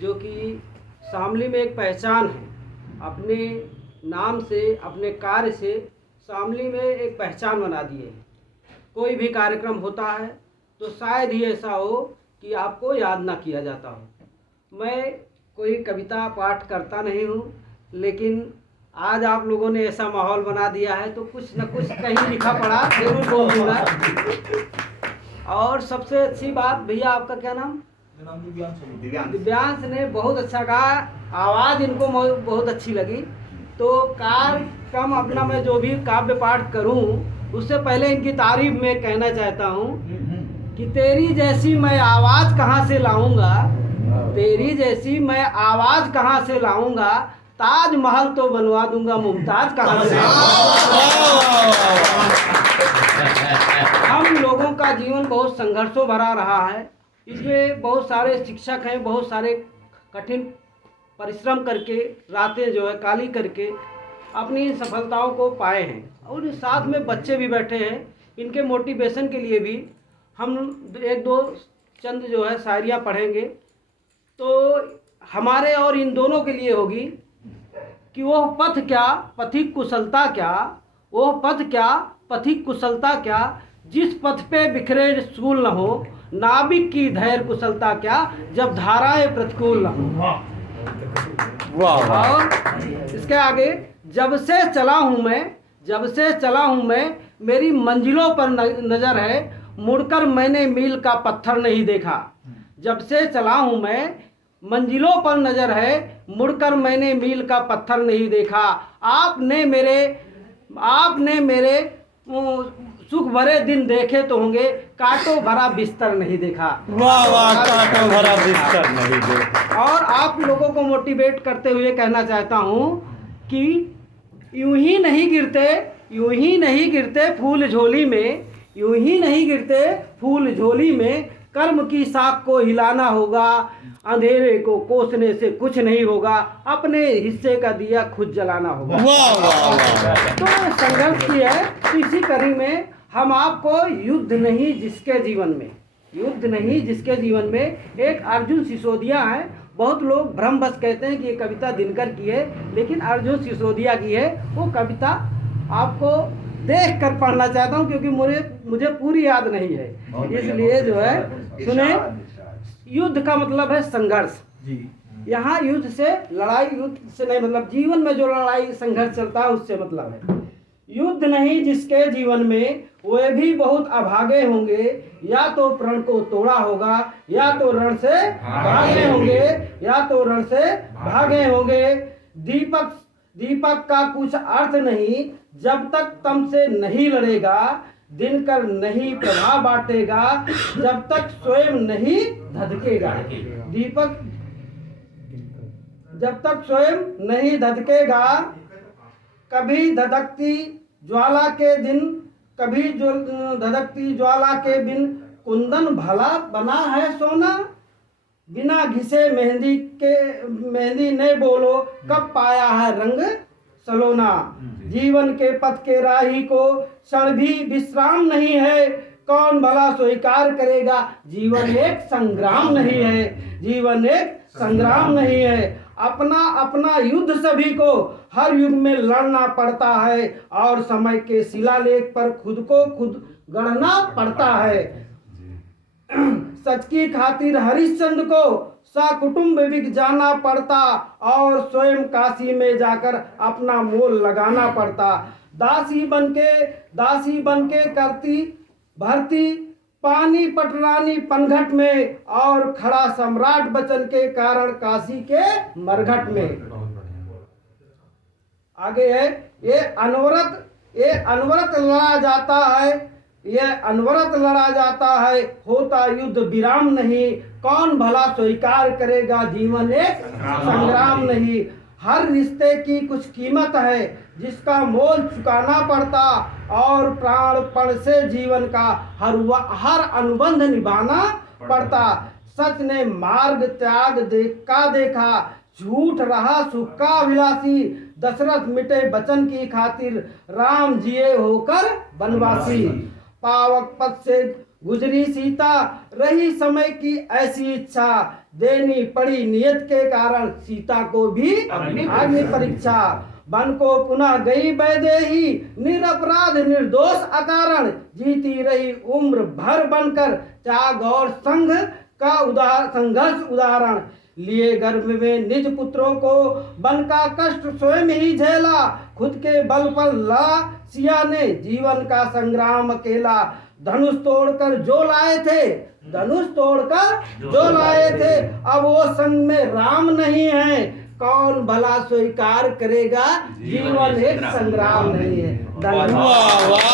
जो कि शामली में एक पहचान है। अपने नाम से, अपने कार्य से शामली में एक पहचान बना दिए हैं। कोई भी कार्यक्रम होता है तो शायद ही ऐसा हो कि आपको याद ना किया जाता हो। मैं कोई कविता पाठ करता नहीं हूँ, लेकिन आज आप लोगों ने ऐसा माहौल बना दिया है तो कुछ न कुछ कहीं लिखा पड़ा जरूर बोल दूँगा। और सबसे अच्छी बात, भैया आपका क्या नाम? दिव्यांश ने बहुत अच्छा कहा, आवाज़ इनको बहुत अच्छी लगी। तो कार्यक्रम अपना मैं जो भी काव्य पाठ करूं, उससे पहले इनकी तारीफ में कहना चाहता हूं कि तेरी जैसी मैं आवाज़ कहाँ से लाऊंगा, तेरी जैसी मैं आवाज़ कहाँ से लाऊंगा, ताजमहल तो बनवा दूंगा, मुमताज कहाँ से। हम लोगों का जीवन बहुत संघर्षों भरा रहा है। इसमें बहुत सारे शिक्षक हैं, बहुत सारे कठिन परिश्रम करके, रातें जो है काली करके अपनी सफलताओं को पाए हैं। और साथ में बच्चे भी बैठे हैं, इनके मोटिवेशन के लिए भी हम एक दो चंद जो है शायरियाँ पढ़ेंगे। तो हमारे और इन दोनों के लिए होगी कि वह पथ क्या पथिक कुशलता क्या, वह पथ क्या पथिक कुशलता क्या, जिस पथ पे बिखरे सूल न हो, नाविक की धैर्य कुशलता क्या, जब धाराएं प्रतिकूल न हो। और इसके आगे, जब से चला हूँ मैं, जब से चला हूँ मैं, मेरी मंजिलों पर नज़र है, मुड़कर मैंने मील का पत्थर नहीं देखा। जब से चला हूँ मैं, मंजिलों पर नज़र है, मुड़कर मैंने मील का पत्थर नहीं देखा। आपने मेरे सुख भरे दिन देखे तो होंगे, कांटों भरा बिस्तर नहीं देखा। वाह वाह, कांटों भरा बिस्तर नहीं देखा। और आप लोगों को मोटिवेट करते हुए कहना चाहता हूँ कि यूं ही नहीं गिरते फूल झोली में, यूं ही नहीं गिरते फूल झोली में, कर्म की साख को हिलाना होगा, अंधेरे को कोसने से कुछ नहीं होगा, अपने हिस्से का दिया खुद जलाना होगा। वाह वाह वाह। तो संघर्ष की है। तो इसी कड़ी में हम आपको युद्ध नहीं जिसके जीवन में, युद्ध नहीं जिसके जीवन में, एक अर्जुन सिसोदिया है। बहुत लोग भ्रमवश कहते हैं कि ये कविता दिनकर की है, लेकिन अर्जुन सिसोदिया की है। वो कविता आपको देख कर पढ़ना चाहता हूँ, क्योंकि मुझे पूरी याद नहीं है, इसलिए जो है सुने। युद्ध का मतलब है संघर्ष। यहाँ युद्ध से लड़ाई, युद्ध से नहीं मतलब जीवन में जो लड़ाई संघर्ष चलता है उससे मतलब है। युद्ध नहीं जिसके जीवन में, वे भी बहुत अभागे होंगे, या तो प्रण को तोड़ा होगा, या तो रण से भागे होंगे, या तो रण से भागे होंगे। दीपक का कुछ अर्थ नहीं, जब तक तम से नहीं लड़ेगा, दिनकर नहीं प्रभा बांटेगा, जब तक स्वयं नहीं धधकेगा। दीपक जब तक स्वयं नहीं धधकेगा, कभी धधकती ज्वाला के दिन, कभी जो धधकती ज्वाला के बिन, कुंदन भला बना है सोना, बिना घिसे मेहंदी ने बोलो, कब पाया है रंग सलोना। जीवन के पथ के राही को क्षण भी विश्राम नहीं है, कौन भला स्वीकार करेगा, जीवन एक संग्राम नहीं है, जीवन एक संग्राम नहीं है। अपना अपना युद्ध सभी को हर युग में लड़ना पड़ता है, और समय के शिलालेख पर खुद को खुद गढ़ना पड़ता है। सच की खातिर हरिश्चंद्र को सकुटुंब बिक जाना पड़ता, और स्वयं काशी में जाकर अपना मोल लगाना पड़ता। दासी बनके करती भर्ती पानी पटरानी पनघट में, और खड़ा सम्राट बचन के कारण काशी के मरघट में। आगे है, ये अनवरत लड़ा जाता है, यह अनवरत लड़ा जाता है, होता युद्ध विराम नहीं, कौन भला स्वीकार करेगा, जीवन एक संग्राम नहीं। हर रिश्ते की कुछ कीमत है, जिसका मोल चुकाना पड़ता, और प्राणपण से जीवन का हर अनुबंध निभाना पड़ता। सच ने मार्ग त्याग देखा, झूठ रहा सुख का अभिलाषी, दशरथ मिटे बचन की खातिर, राम जिए होकर वनवासी। पावक पद से गुजरी सीता रही समय की ऐसी इच्छा, देनी पड़ी नियत के कारण सीता को भी अग्नि परीक्षा। वन को पुनः गई वैदेही, निरपराध निर्दोष अकारण, जीती रही उम्र भर बनकर त्याग और संघ का संघर्ष उदाहरण। लिए गर्भ में निज पुत्रों को वन का कष्ट स्वयं ही झेला, खुद के बल पर लड़ा सिया ने जीवन का संग्राम अकेला। धनुष तोड़कर जो लाए थे, धनुष तोड़कर जो लाए थे, अब वो संग में राम नहीं है, कौन भला स्वीकार करेगा, जीवन एक संग्राम नहीं है। वाह वाह।